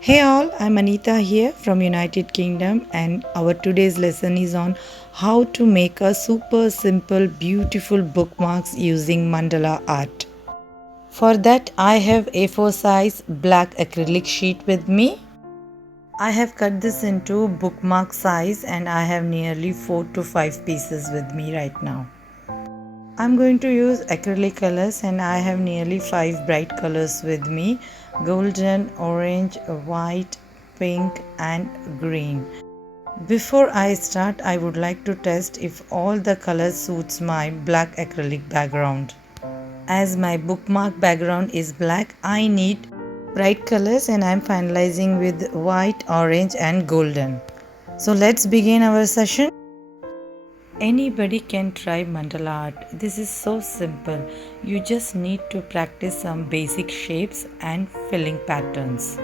Hey all, I'm Anita here from United Kingdom and our today's lesson is on how to make a super simple beautiful bookmarks using mandala art. For that I have A4 size black acrylic sheet with me. I have cut this into bookmark size and I have nearly 4 to 5 pieces with me right now. I'm going to use acrylic colors and I have nearly 5 bright colors with me: golden, orange, white, pink and green. Before I start, I would like to test if all the colors suits my black acrylic background. As my bookmark background is black, I need bright colors and I'm finalizing with white, orange and golden. So let's begin our session. Anybody can try mandala art. This is so simple. You just need to practice some basic shapes and filling patterns.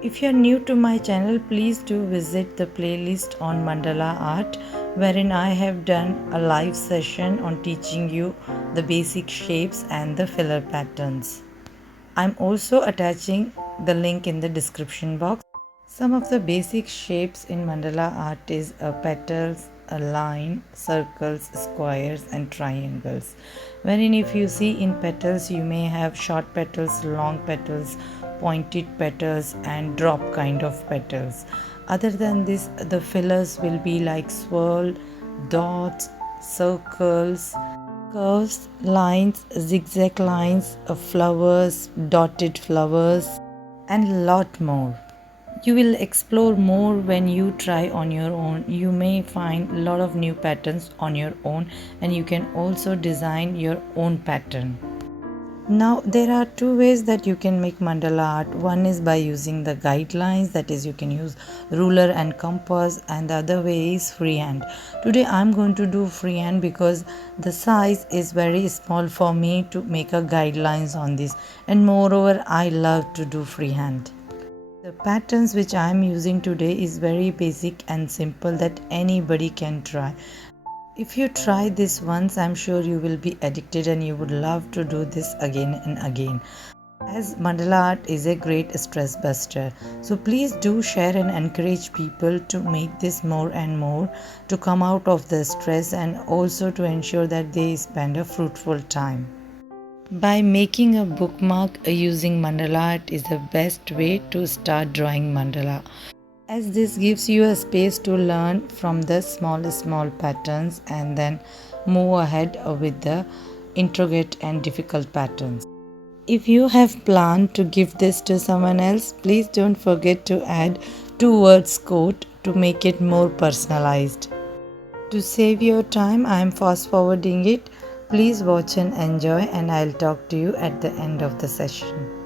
If you're new to my channel, please do visit the playlist on mandala art, wherein I have done a live session on teaching you the basic shapes and the filler patterns. I'm also attaching the link in the description box. Some of the basic shapes in mandala art is petals, a line, circles, squares and triangles. Wherein if you see in petals you may have short petals, long petals, pointed petals and drop kind of petals. Other than this, the fillers will be like swirl, dots, circles, curves, lines, zigzag lines, flowers, dotted flowers and lot more. You will explore more when you try on your own. You may find a lot of new patterns on your own and you can also design your own pattern. Now there are two ways that you can make mandala art. One is by using the guidelines, that is you can use ruler and compass, and the other way is freehand. Today I'm going to do freehand because the size is very small for me to make a guidelines on this, and moreover I love to do freehand. The patterns which I am using today is very basic and simple that anybody can try. If you try this once, I'm sure you will be addicted and you would love to do this again and again. As mandala art is a great stress buster. So please do share and encourage people to make this more and more, to come out of the stress and also to ensure that they spend a fruitful time. By making a bookmark using mandala art is the best way to start drawing mandala, as this gives you a space to learn from the small patterns and then move ahead with the intricate and difficult patterns. If you have planned to give this to someone else, please don't forget to add 2 words quote to make it more personalized. To save your time, I am fast forwarding it. Please watch and enjoy, and I'll talk to you at the end of the session.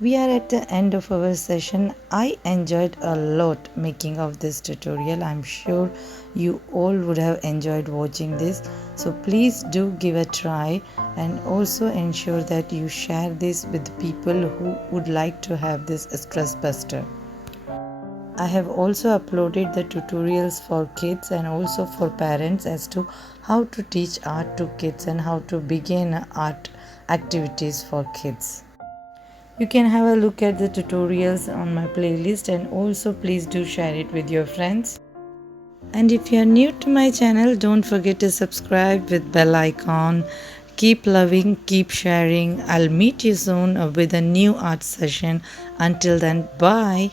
We are at the end of our session. I enjoyed a lot making of this tutorial. I'm sure you all would have enjoyed watching this. So please do give a try and also ensure that you share this with people who would like to have this stress buster. I have also uploaded the tutorials for kids and also for parents as to how to teach art to kids and how to begin art activities for kids. You can have a look at the tutorials on my playlist and also please do share it with your friends. And if you are new to my channel, don't forget to subscribe with bell icon. Keep loving, keep sharing. I'll meet you soon with a new art session. Until then, bye.